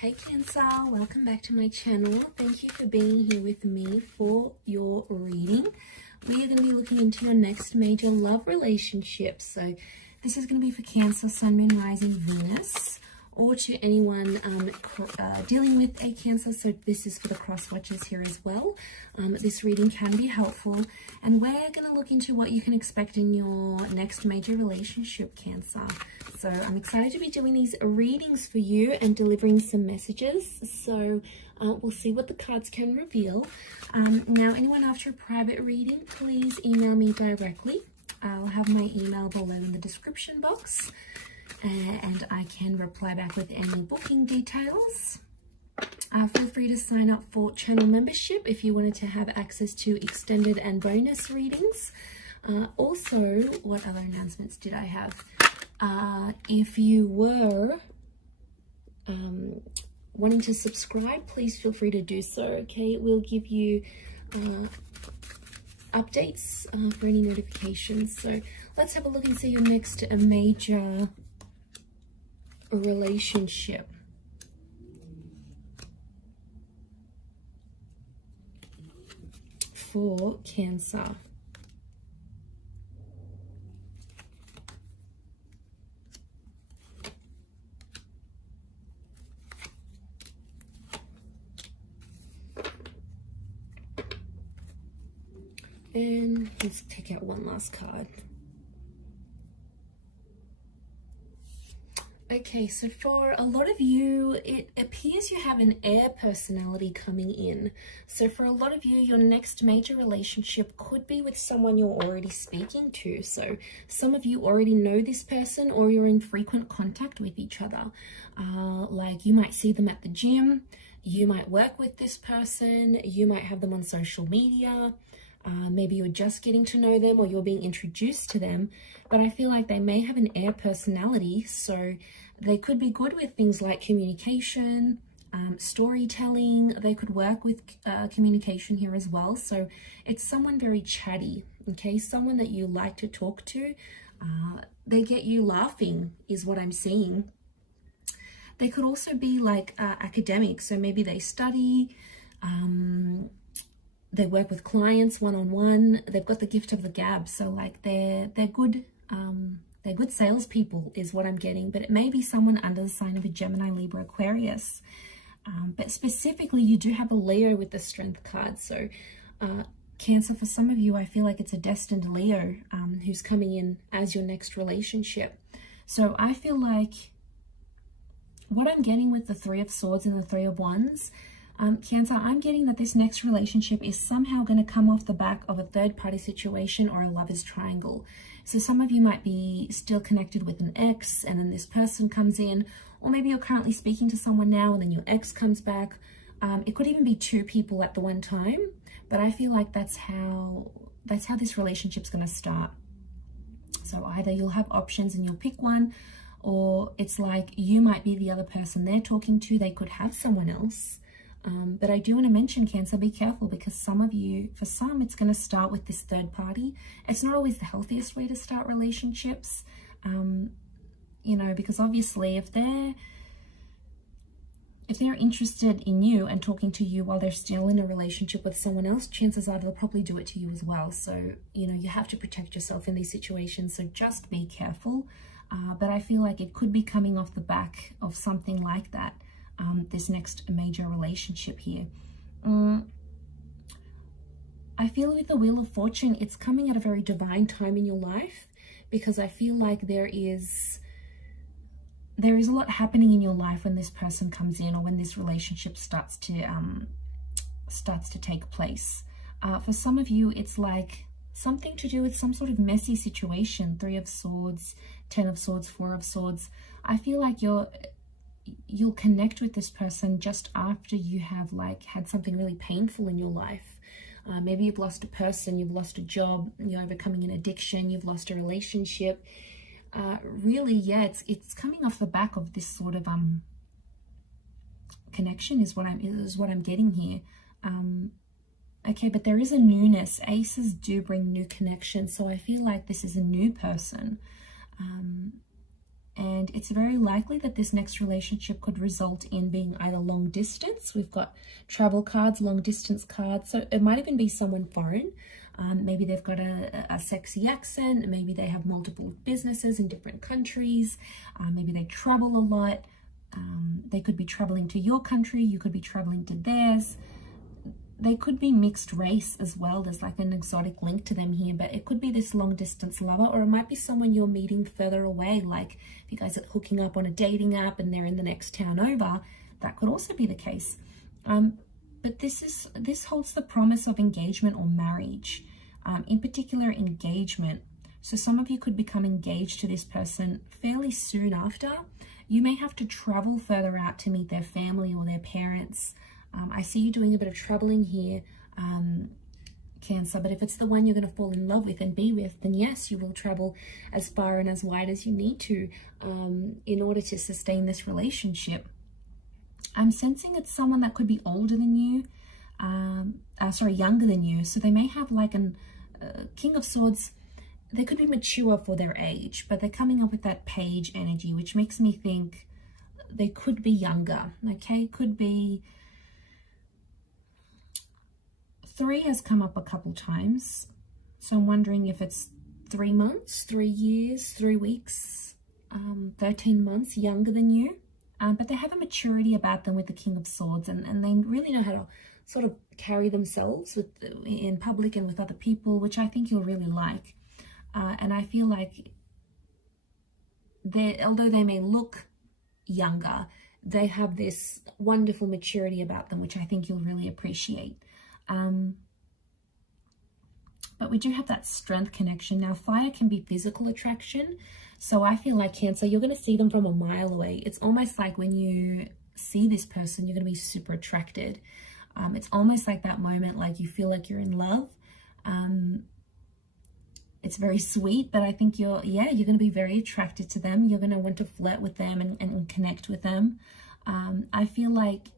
Hey Cancer, welcome back to my channel. Thank you for being here with me for your reading. We are going to be looking into your next major love relationship. So this is going to be for Cancer, Sun, Moon, Rising, Venus, or to anyone dealing with a Cancer. So this is for the cross watchers here as well. This reading can be helpful, and we're going to look into what you can expect in your next major relationship, Cancer. So I'm excited to be doing these readings for you and delivering some messages. So we'll see what the cards can reveal. Now, anyone after a private reading, please email me directly. I'll have my email below in the description box, and I can reply back with any booking details. Feel free to sign up for channel membership if you wanted to have access to extended and bonus readings. Also, what other announcements did I have? If you were wanting to subscribe, please feel free to do so. Okay, it will give you updates for any notifications. So let's have a look and see your next major relationship. For Cancer. And let's take out one last card. Okay, so for a lot of you, it appears you have an air personality coming in. So for a lot of you, your next major relationship could be with someone you're already speaking to. So some of you already know this person, or you're in frequent contact with each other. Like you might see them at the gym, you might work with this person, you might have them on social media. Maybe you're just getting to know them, or you're being introduced to them, but I feel like they may have an air personality, so they could be good with things like communication, storytelling. They could work with communication here as well. So it's someone very chatty, okay? Someone that you like to talk to. They get you laughing is what I'm seeing. They could also be like academic, so maybe they study, they work with clients one-on-one. They've got the gift of the gab, so like they're good salespeople is what I'm getting. But it may be someone under the sign of a Gemini, Libra, Aquarius. But specifically, you do have a Leo with the Strength card. So Cancer, for some of you, I feel like it's a destined Leo who's coming in as your next relationship. So I feel like what I'm getting with the Three of Swords and the Three of Wands, Cancer, I'm getting that this next relationship is somehow going to come off the back of a third-party situation or a lover's triangle. So some of you might be still connected with an ex, and then this person comes in, or maybe you're currently speaking to someone now and then your ex comes back. It could even be two people at the one time, but I feel like that's how this relationship's going to start. So either you'll have options and you'll pick one, or it's like you might be the other person they're talking to. They could have someone else. But I do want to mention, Cancer, be careful, because some of you, for some, it's going to start with this third party. It's not always the healthiest way to start relationships, you know, because obviously if they're interested in you and talking to you while they're still in a relationship with someone else, chances are they'll probably do it to you as well. So, you know, you have to protect yourself in these situations. So just be careful. But I feel like it could be coming off the back of something like that. This next major relationship here. I feel with the Wheel of Fortune, it's coming at a very divine time in your life, because I feel like there is a lot happening in your life when this person comes in, or when this relationship starts to take place. For some of you, it's like something to do with some sort of messy situation. Three of Swords, Ten of Swords, Four of Swords. I feel like you'll connect with this person just after you have like had something really painful in your life. Maybe you've lost a person, you've lost a job, you're overcoming an addiction, you've lost a relationship. Really, yeah, it's coming off the back of this sort of connection is what I'm getting here. Okay, but there is a newness. Aces do bring new connection, so I feel like this is a new person. And it's very likely that this next relationship could result in being either long distance. We've got travel cards, long distance cards. So it might even be someone foreign. Maybe they've got a sexy accent. Maybe they have multiple businesses in different countries. Maybe they travel a lot. They could be traveling to your country. You could be traveling to theirs. They could be mixed race as well. There's like an exotic link to them here, but it could be this long distance lover, or it might be someone you're meeting further away. Like if you guys are hooking up on a dating app and they're in the next town over, that could also be the case. But this holds the promise of engagement or marriage, in particular engagement. So some of you could become engaged to this person fairly soon after. You may have to travel further out to meet their family or their parents. I see you doing a bit of traveling here, Cancer, but if it's the one you're going to fall in love with and be with, then yes, you will travel as far and as wide as you need to in order to sustain this relationship. I'm sensing it's someone that could be older than you, younger than you. So they may have like an King of Swords. They could be mature for their age, but they're coming up with that page energy, which makes me think they could be younger, okay? Could be... 3 has come up a couple times, so I'm wondering if it's 3 months, 3 years, 3 weeks, 13 months younger than you. But they have a maturity about them with the King of Swords, and they really know how to sort of carry themselves in public and with other people, which I think you'll really like. And I feel like although they may look younger, they have this wonderful maturity about them, which I think you'll really appreciate. But we do have that strength connection. Now, fire can be physical attraction. So I feel like Cancer, you're going to see them from a mile away. It's almost like when you see this person, you're going to be super attracted. It's almost like that moment, like you feel like you're in love. It's very sweet, but I think you're going to be very attracted to them. You're going to want to flirt with them and connect with them. I feel like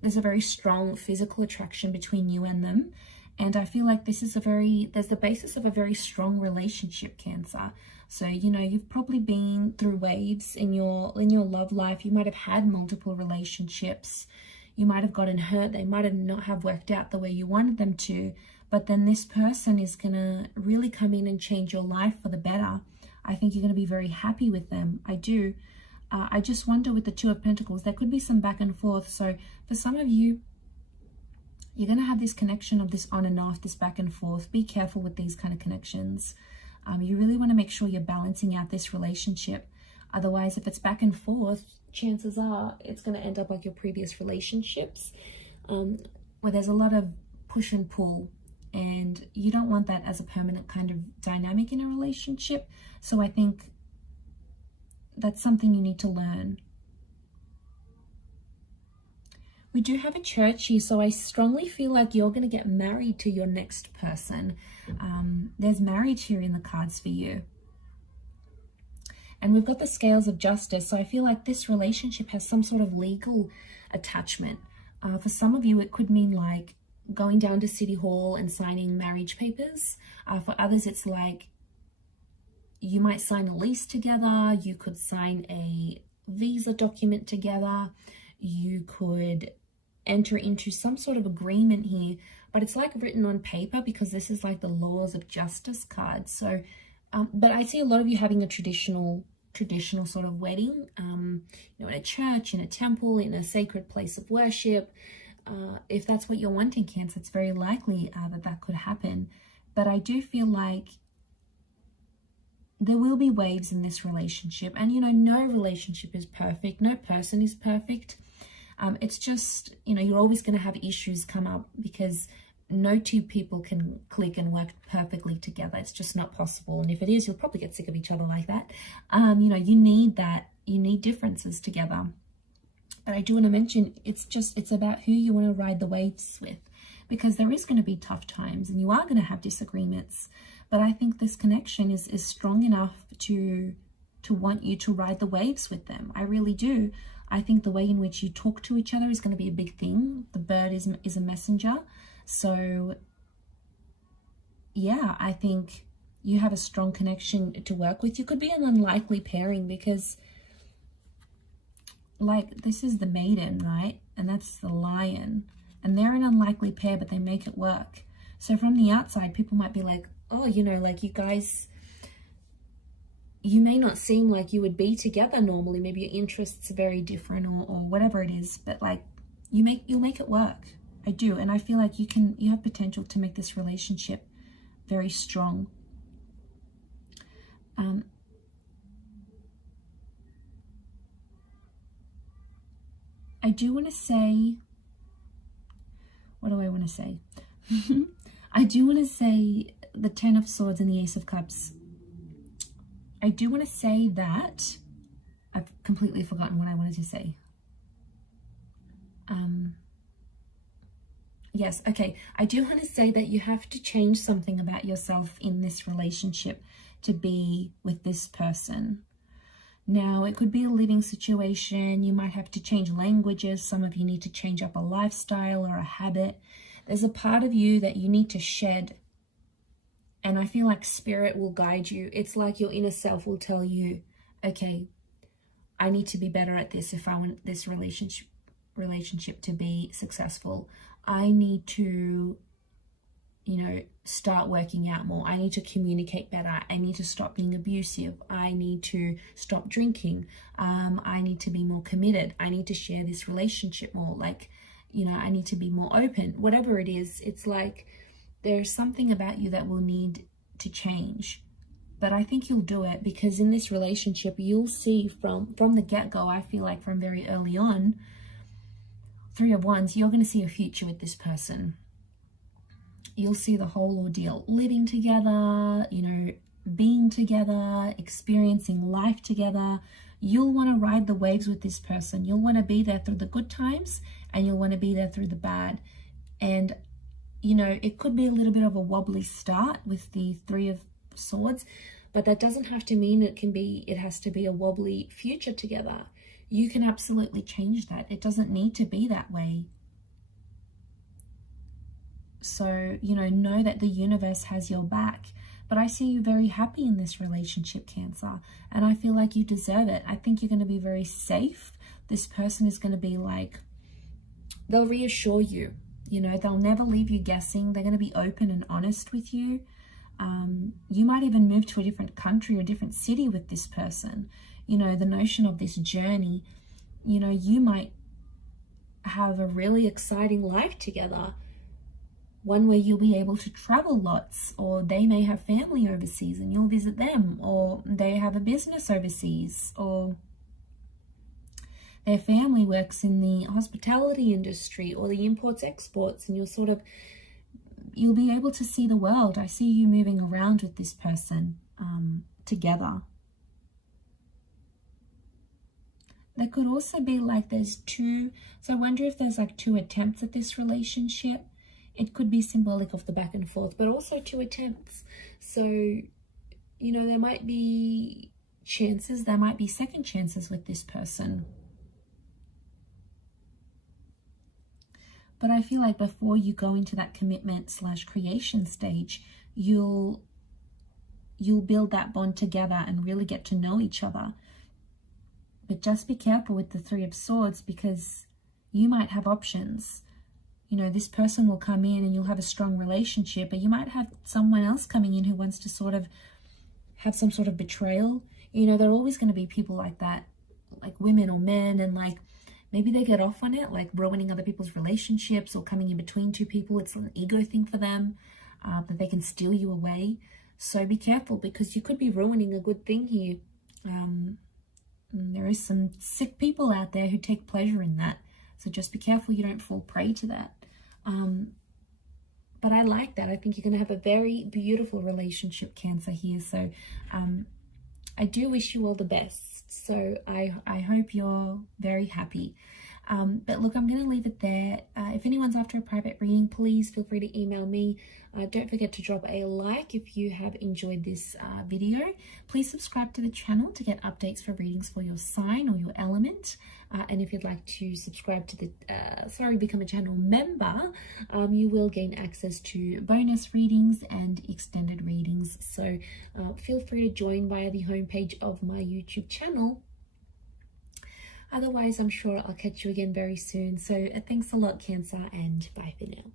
there's a very strong physical attraction between you and them. And I feel like there's the basis of a very strong relationship, Cancer. So, you know, you've probably been through waves in your love life. You might have had multiple relationships. You might have gotten hurt. They might have not have worked out the way you wanted them to. But then this person is going to really come in and change your life for the better. I think you're going to be very happy with them. I do. I just wonder with the Two of Pentacles, there could be some back and forth. So for some of you, you're going to have this connection of this on and off, this back and forth. Be careful with these kind of connections. You really want to make sure you're balancing out this relationship. Otherwise, if it's back and forth, chances are it's going to end up like your previous relationships, where there's a lot of push and pull. And you don't want that as a permanent kind of dynamic in a relationship. So I think that's something you need to learn. We do have a church here, so I strongly feel like you're going to get married to your next person. There's marriage here in the cards for you. And we've got the scales of justice, so I feel like this relationship has some sort of legal attachment. For some of you, it could mean like going down to City Hall and signing marriage papers. For others, it's like you might sign a lease together. You could sign a visa document together. You could enter into some sort of agreement here, but it's like written on paper because this is like the laws of justice card. So, but I see a lot of you having a traditional sort of wedding, you know, in a church, in a temple, in a sacred place of worship. If that's what you're wanting, Cancer, it's very likely that could happen. But I do feel like there will be waves in this relationship. And, you know, no relationship is perfect. No person is perfect. It's just, you know, you're always going to have issues come up because no two people can click and work perfectly together. It's just not possible. And if it is, you'll probably get sick of each other like that. You know, you need that. You need differences together. But I do want to mention, it's about who you want to ride the waves with, because there is going to be tough times and you are going to have disagreements. But I think this connection is strong enough to want you to ride the waves with them. I really do. I think the way in which you talk to each other is going to be a big thing. The bird is a messenger. So yeah, I think you have a strong connection to work with. You could be an unlikely pairing because, like, this is the maiden, right? And that's the lion. And they're an unlikely pair, but they make it work. So from the outside, people might be like, oh, you know, like you guys, you may not seem like you would be together normally. Maybe your interests are very different or whatever it is. But like, you'll make it work. I do. And I feel like you have potential to make this relationship very strong. I do want to say, what do I want to say? I do want to say the Ten of Swords and the Ace of Cups. I do want to say that I've completely forgotten what I wanted to say. Yes, okay. I do want to say that you have to change something about yourself in this relationship to be with this person. Now, it could be a living situation. You might have to change languages. Some of you need to change up a lifestyle or a habit. There's a part of you that you need to shed. And I feel like spirit will guide you. It's like your inner self will tell you, okay, I need to be better at this if I want this relationship to be successful. I need to, you know, start working out more. I need to communicate better. I need to stop being abusive. I need to stop drinking. I need to be more committed. I need to share this relationship more. Like, you know, I need to be more open. Whatever it is, it's like there's something about you that will need to change. But I think you'll do it, because in this relationship, you'll see from the get-go, I feel like from very early on, Three of Wands, you're going to see a future with this person. You'll see the whole ordeal, living together, you know, being together, experiencing life together. You'll want to ride the waves with this person. You'll want to be there through the good times, and you'll want to be there through the bad. And, you know, it could be a little bit of a wobbly start with the Three of Swords, but that doesn't have to mean it has to be a wobbly future together. You can absolutely change that. It doesn't need to be that way. So, you know that the universe has your back. But I see you very happy in this relationship, Cancer. And I feel like you deserve it. I think you're going to be very safe. This person is going to be like, they'll reassure you. You know, they'll never leave you guessing. They're going to be open and honest with you. You might even move to a different country or a different city with this person. You know, the notion of this journey, you know, you might have a really exciting life together. One where you'll be able to travel lots, or they may have family overseas and you'll visit them, or they have a business overseas, or their family works in the hospitality industry or the imports exports, and you'll be able to see the world. I see you moving around with this person together. There could also be like there's two, so I wonder if there's like two attempts at this relationship. It could be symbolic of the back and forth, but also two attempts. So, you know, there might be chances, there might be second chances with this person. But I feel like before you go into that commitment / creation stage, you'll build that bond together and really get to know each other. But just be careful with the Three of Swords, because you might have options. You know, this person will come in and you'll have a strong relationship, but you might have someone else coming in who wants to sort of have some sort of betrayal. You know, there are always going to be people like that, like women or men, and like maybe they get off on it, like ruining other people's relationships or coming in between two people. It's an ego thing for them, that they can steal you away. So be careful, because you could be ruining a good thing here. There is some sick people out there who take pleasure in that. So just be careful you don't fall prey to that. But I like that. I think you're going to have a very beautiful relationship, Cancer, here. So I do wish you all the best. So I hope you're very happy. But look, I'm going to leave it there. If anyone's after a private reading, please feel free to email me. Don't forget to drop a like if you have enjoyed this video. Please subscribe to the channel to get updates for readings for your sign or your element. And if you'd like to subscribe to the, become a channel member, you will gain access to bonus readings and extended readings. So feel free to join via the homepage of my YouTube channel. Otherwise, I'm sure I'll catch you again very soon. So thanks a lot, Cancer, and bye for now.